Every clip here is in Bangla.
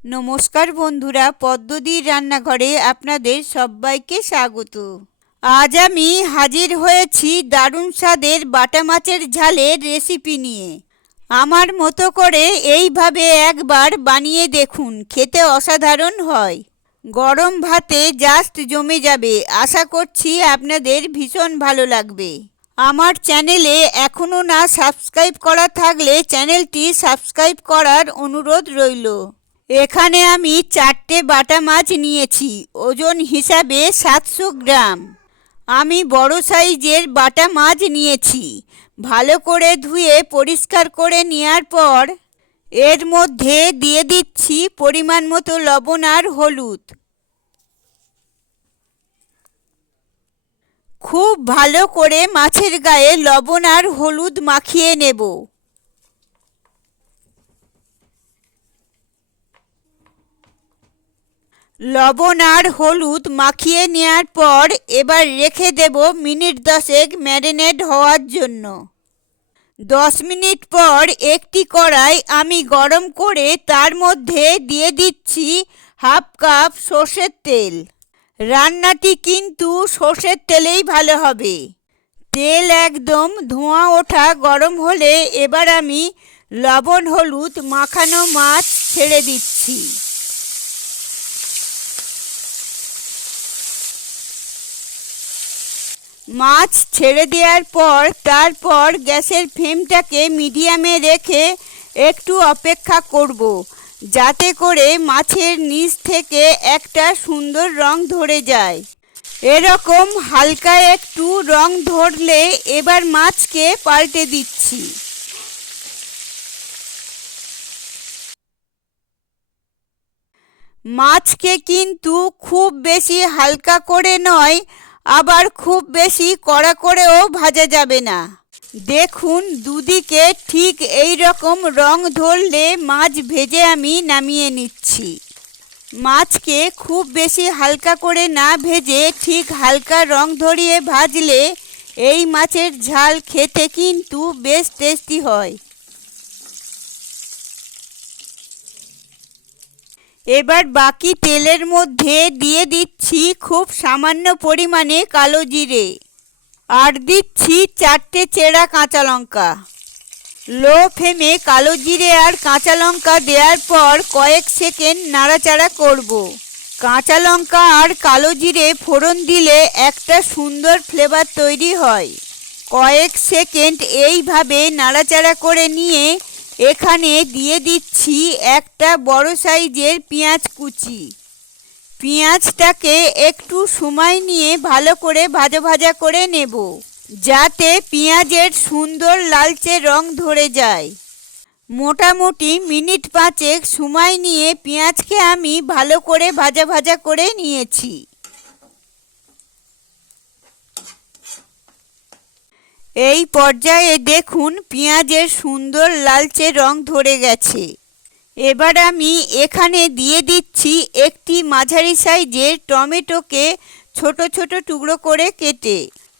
নমস্কার বন্ধুরা, পদ্মদির রান্নাঘরে আপনাদের সবাইকে স্বাগত। আজ আমি হাজির হয়েছি দারুণ স্বাদের বাটা মাছের ঝালের রেসিপি নিয়ে। আমার মতো করে এইভাবে একবার বানিয়ে দেখুন, খেতে অসাধারণ হয়। গরম ভাতে জাস্ট জমে যাবে। আশা করছি আপনাদের ভীষণ ভালো লাগবে। আমার চ্যানেলে এখনও না সাবস্ক্রাইব করা থাকলে চ্যানেলটি সাবস্ক্রাইব করার অনুরোধ রইল। এখানে আমি 4টে বাটা মাছ নিয়েছি, ওজন হিসাবে 700 গ্রাম। আমি বড় সাইজের বাটা মাছ নিয়েছি। ভালো করে ধুয়ে পরিষ্কার করে নেওয়ার পর এর মধ্যে দিয়ে দিচ্ছি পরিমাণ মতো লবণ আর হলুদ। খুব ভালো করে মাছের গায়ে লবণ আর হলুদ মাখিয়ে নেব। লবণ আর হলুদ মাখিয়ে নেওয়ার পর এবার রেখে দেব মিনিট 10 ম্যারিনেট হওয়ার জন্য। 10 মিনিট পর একটি কড়াই আমি গরম করে তার মধ্যে দিয়ে দিচ্ছি হাফ কাপ সর্ষের তেল। রান্নাটি কিন্তু সর্ষের তেলেই ভালো হবে। তেল একদম ধোঁয়া ওঠা গরম হলে এবার আমি লবণ হলুদ মাখানো মাছ ছেড়ে দিচ্ছি। মাছ ছেড়ে দেওয়ার পর তারপর গ্যাসের ফ্লেমটাকে মিডিয়ামে রেখে একটু অপেক্ষা করব, যাতে করে মাছের নিচ থেকে একটা সুন্দর রং ধরে যায়। এরকম হালকা একটু রং ধরলে এবার মাছকে পাল্টে দিচ্ছি। মাছকে কিন্তু খুব বেশি হালকা করে নয়, আবার খুব বেশি কড়া করেও ভাজা যাবে না। দেখুন, দুদিকে ঠিক এই রকম রং ধরলে মাছ ভেজে আমি নামিয়ে নিচ্ছি। মাছকে খুব বেশি হালকা করে না ভেজে ঠিক হালকা রং ধরিয়ে ভাজলে এই মাছের ঝাল খেতে কিন্তু বেশ টেস্টি হয়। এবার বাকি তেলের মধ্যে দিয়ে দিচ্ছি খুব সামান্য পরিমাণে কালো জিরে আর দিচ্ছি 4টে চেরা কাঁচা লঙ্কা। লো ফ্লেমে কালো জিরে আর কাঁচা লঙ্কা দেওয়ার পর কয়েক সেকেন্ড নাড়াচাড়া করব। কাঁচা লঙ্কা আর কালো জিরে ফোড়ন দিলে একটা সুন্দর ফ্লেভার তৈরি হয়। কয়েক সেকেন্ড এইভাবে নাড়াচাড়া করে নিয়ে এখানে দিয়ে দিচ্ছি একটা বড় সাইজের পেঁয়াজ কুচি। পেঁয়াজটাকে একটু সময় নিয়ে ভালো করে ভাজা ভাজা করে নেব, যাতে পেঁয়াজের সুন্দর লালচে রং ধরে যায়। মোটামুটি মিনিট 5 সময় নিয়ে পেঁয়াজকে আমি ভালো করে ভাজা ভাজা করে নিয়েছি। এই পর্যায়ে দেখুন পেঁয়াজের সুন্দর লালচে রং ধরে গেছে। এবার আমি এখানে দিয়ে দিচ্ছি একটি মাঝারি সাইজের টমেটোকে ছোট ছোট টুকরো করে কেটে।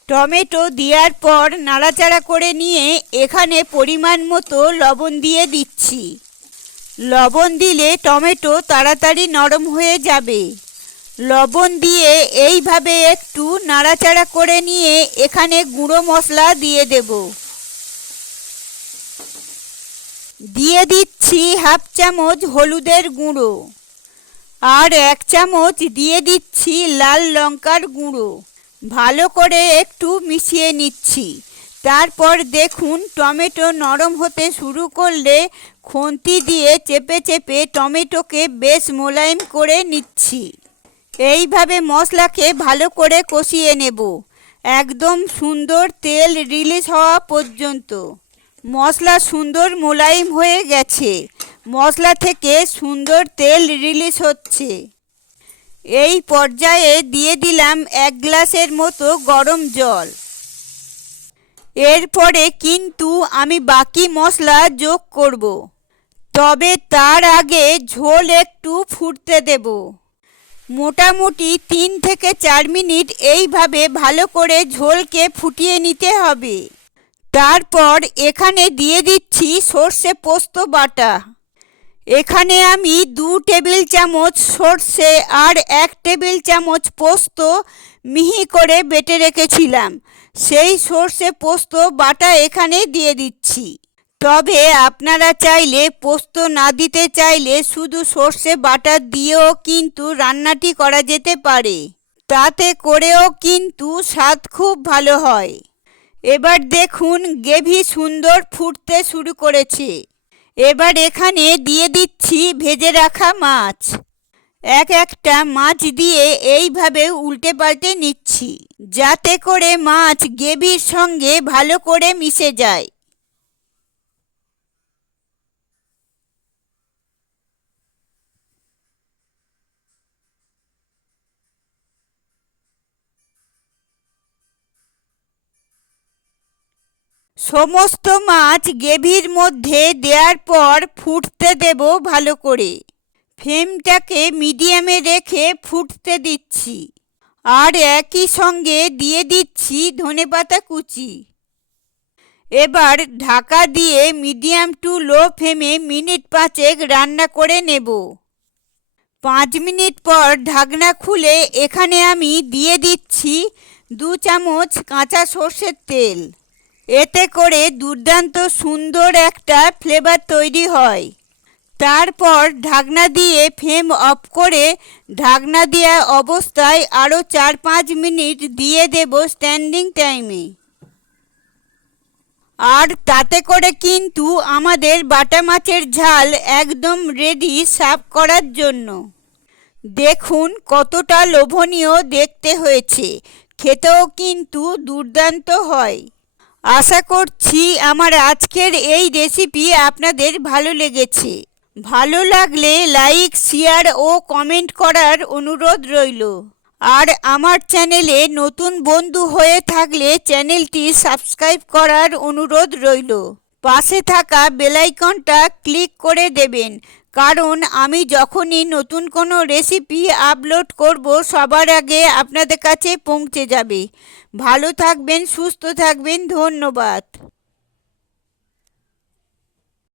টমেটো দেওয়ার পর নাড়াচাড়া করে নিয়ে এখানে পরিমাণ মতো লবণ দিয়ে দিচ্ছি। লবণ দিলে টমেটো তাড়াতাড়ি নরম হয়ে যাবে। লবণ দিয়ে এইভাবে একটু নাড়াচাড়া করে নিয়ে এখানে গুঁড়ো মশলা দিয়ে দেব। দিয়ে দিচ্ছি হাফ চামচ হলুদের গুঁড়ো আর 1 চামচ দিয়ে দিচ্ছি লাল লঙ্কার গুঁড়ো। ভালো করে একটু মিশিয়ে নিচ্ছি। তারপর দেখুন টমেটো নরম হতে শুরু করলে খুন্তি দিয়ে চেপে চেপে টমেটোকে বেশ মোলায়েম করে নিচ্ছি। এইভাবে মশলাকে ভালো করে কষিয়ে নেব, একদম সুন্দর তেল রিলিজ হওয়া পর্যন্ত। মশলা সুন্দর মোলায়েম হয়ে গেছে, মশলা থেকে সুন্দর তেল রিলিজ হচ্ছে। এই পর্যায়ে দিয়ে দিলাম 1 গ্লাসের মতো গরম জল। এরপরে কিন্তু আমি বাকি মশলা যোগ করব, তবে তার আগে ঝোল একটু ফুটতে দেব। মোটামুটি 3 থেকে 4 মিনিট এইভাবে ভালো করে ঝোলকে ফুটিয়ে নিতে হবে। তারপর এখানে দিয়ে দিচ্ছি সর্ষে পোস্ত বাটা। এখানে আমি 2 টেবিল চামচ সর্ষে আর 1 টেবিল চামচ পোস্ত মিহি করে বেটে রেখেছিলাম, সেই সর্ষে পোস্ত বাটা এখানে দিয়ে দিচ্ছি। তবে আপনারা চাইলে পোস্ত না দিতে চাইলে শুধু সর্ষে বাটা দিয়েও কিন্তু রান্নাটি করা যেতে পারে, তাতে করেও কিন্তু স্বাদ খুব ভালো হয়। এবার দেখুন গ্রেভি সুন্দর ফুটতে শুরু করেছে। এবার এখানে দিয়ে দিচ্ছি ভেজে রাখা মাছ। একটা মাছ দিয়ে এইভাবে উল্টে পাল্টে নিচ্ছি, যাতে করে মাছ গ্রেভির সঙ্গে ভালো করে মিশে যায়। সমস্ত মাছ গ্রেভির মধ্যে দেওয়ার পর ফুটতে দেব ভালো করে। ফ্লেমটাকে মিডিয়ামে রেখে ফুটতে দিচ্ছি, আর একই সঙ্গে দিয়ে দিচ্ছি ধনেপাতা কুচি। এবার ঢাকা দিয়ে মিডিয়াম টু লো ফ্লেমে মিনিট 5 রান্না করে নেব। 5 মিনিট পর ঢাকনা খুলে এখানে আমি দিয়ে দিচ্ছি 2 চামচ কাঁচা সর্ষের তেল। এতে করে দুর্দান্ত সুন্দর একটা ফ্লেভার তৈরি হয়। তারপর ঢাকনা দিয়ে ফ্লেম অফ করে ঢাকনা দেওয়া অবস্থায় আরও 4-5 মিনিট দিয়ে দেব স্ট্যান্ডিং টাইমে। আর তাতে করে কিন্তু আমাদের বাটা মাছের ঝাল একদম রেডি সার্ভ করার জন্য। দেখুন কতটা লোভনীয় দেখতে হয়েছে, খেতেও কিন্তু দুর্দান্ত হয়। আশা করছি আমার আজকের এই রেসিপি আপনাদের ভালো লেগেছে। ভালো লাগলে লাইক, শেয়ার ও কমেন্ট করার অনুরোধ রইল। আর আমার চ্যানেলে নতুন বন্ধু হয়ে থাকলে চ্যানেলটি সাবস্ক্রাইব করার অনুরোধ রইল। পাশে থাকা বেল আইকনটা ক্লিক করে দেবেন, কারণ আমি যখনই নতুন কোনো রেসিপি আপলোড করব সবার আগে আপনাদের কাছে পৌঁছে যাবে। ভালো থাকবেন, সুস্থ থাকবেন, ধন্যবাদ।